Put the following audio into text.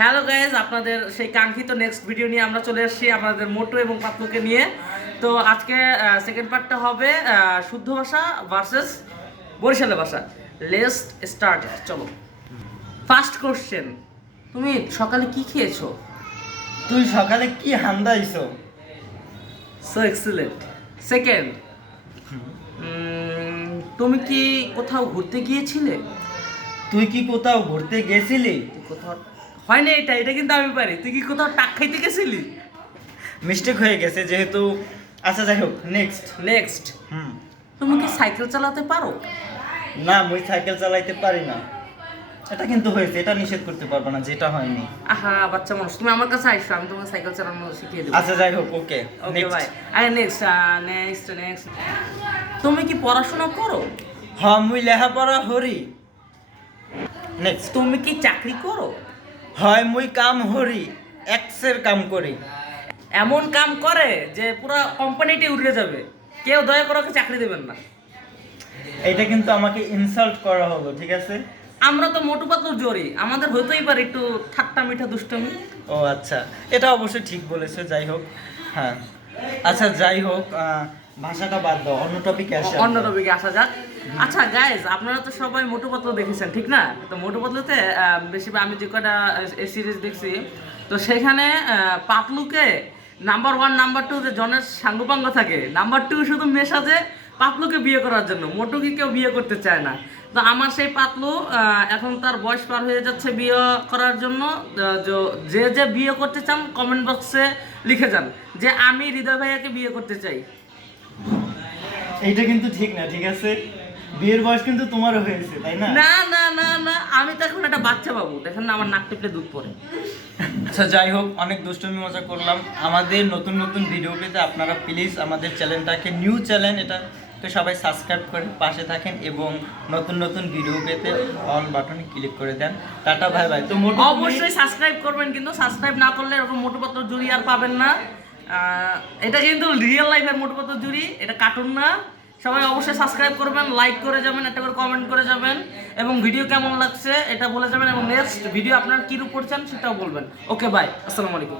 Hello guys, আপনাদের সেই কাঙ্ক্ষিত নেক্সট ভিডিও নিয়ে আমরা চলে এসেছি আপনাদের মোটু এবং পাতলুকে নিয়ে। তো আজকে সেকেন্ড পার্টটা হবে শুদ্ধ ভাষা ভার্সেস বরিশালের ভাষা। Let's start. চলো, ফার্স্ট কোশ্চেন, তুমি সকালে কি খেয়েছো? তুই সকালে কি হান্দাইছো? So excellent. সেকেন্ড, তুমি কি কোথাও ঘুরতে গিয়েছিলে? তুই কি কোথাও ঘুরতে গেছিলি? কোথাও হয় না, এটা কিন্তু আমি পারি। তুই কি কোথাও টাক খাইতে গেছিলি? মিস্টেক হয়ে গেছে যেহেতু। আচ্ছা যাই হোক, নেক্সট, তুমি কি সাইকেল চালাতে পারো? না, মুই সাইকেল চালাইতে পারি না। এটা কিন্তু হয়েছে, এটা নিষেধ করতে পারবো না, যেটা হয়নি। আহা বাচ্চা মানুষ, তুমি আমার কাছে আইসো, আমি তোমাকে সাইকেল চালানো শিখিয়ে দেবো। আচ্ছা যাই হোক, ওকে ওকে ভাই। আরে নেক্সট, তুমি কি পড়াশোনা করো? হ্যাঁ, মুই লেখাপড়া হরি। নেক্সট, তুমি কি চাকরি করো? হয় মুই কাম হরি, এক্সের কাম করি। এমন কাম করে যে পুরো কোম্পানিটাই উড়ে যাবে, কেউ দয়া করে ওকে চাকরি দেবেন না। এটা কিন্তু আমাকে ইনসাল্ট করা হলো, ঠিক আছে? আমরা তো মোটু পাতলু জড়ি, আমাদের হইতেই পারে একটু ঠাট্টা মিঠা দুষ্টমি। ও আচ্ছা, এটা অবশ্যই ঠিক বলেছো। যাই হোক, হ্যাঁ আচ্ছা যাই হোক, ভাষাটা বাদ দাও, অন্য টপিকে আসি। অন্য টপিকে আসা যাক। আচ্ছা গাইজ, আপনারা তো সবাই মোটু পাতলু দেখেছেন, ঠিক না? তো মোটু পাতলুতে বেশি আমি যে কটা সিরিজ দেখছি, তো সেখানে পাতলুকে নাম্বার 1 নাম্বার 2 যে জনের সাঙ্গপাঙ্গ থাকে, নাম্বার 2 শুধু মেশাজে পাতলুকে বিয়ে করার জন্য, মোটুকে কেউ বিয়ে করতে চায় না। তো আমার সেই পাতলু এখন তার বয়স পার হয়ে যাচ্ছে বিয়ে করার জন্য। যে যে বিয়ে করতে চান কমেন্ট বক্সে লিখে যান যে আমি হৃদয় ভাইয়াকে বিয়ে করতে চাই। এইটা কিন্তু ঠিক না, ঠিক আছে? বিয়ের বয়স কিন্তু তোমারও হয়েছে, তাই না? না না না না, আমি তো এখন একটা বাচ্চা বাবু, দেখেন না আমার নাক টিপলে দুধ পড়ে। আচ্ছা যাই হোক, অনেক দুষ্টুমি মজা করলাম। আমাদের নতুন নতুন ভিডিও পেতে আপনারা প্লিজ আমাদের চ্যানেলটাকে, নিউ চ্যানেল এটা, তো সবাই সাবস্ক্রাইব করে পাশে থাকেন এবং নতুন নতুন ভিডিও পেতে অল বাটনে ক্লিক করে দেন। Tata, bye bye. তো মোটু অবশ্যই সাবস্ক্রাইব করবেন, কিন্তু সাবস্ক্রাইব না করলে এরকম মোটু পাতলু জুড়ি আর পাবেন না। এটা কিন্তু রিয়েল লাইফের মোটু পাতলু জুড়ি, এটা কার্টুন না। সবাই অবশ্যই সাবস্ক্রাইব করবেন, লাইক করে যাবেন, একটা করে কমেন্ট করে যাবেন এবং ভিডিও কেমন লাগছে এটা বলে যাবেন এবং নেক্সট ভিডিও আপনার কী রূপ করছেন সেটাও বলবেন। ওকে বাই, আসসালামু আলাইকুম।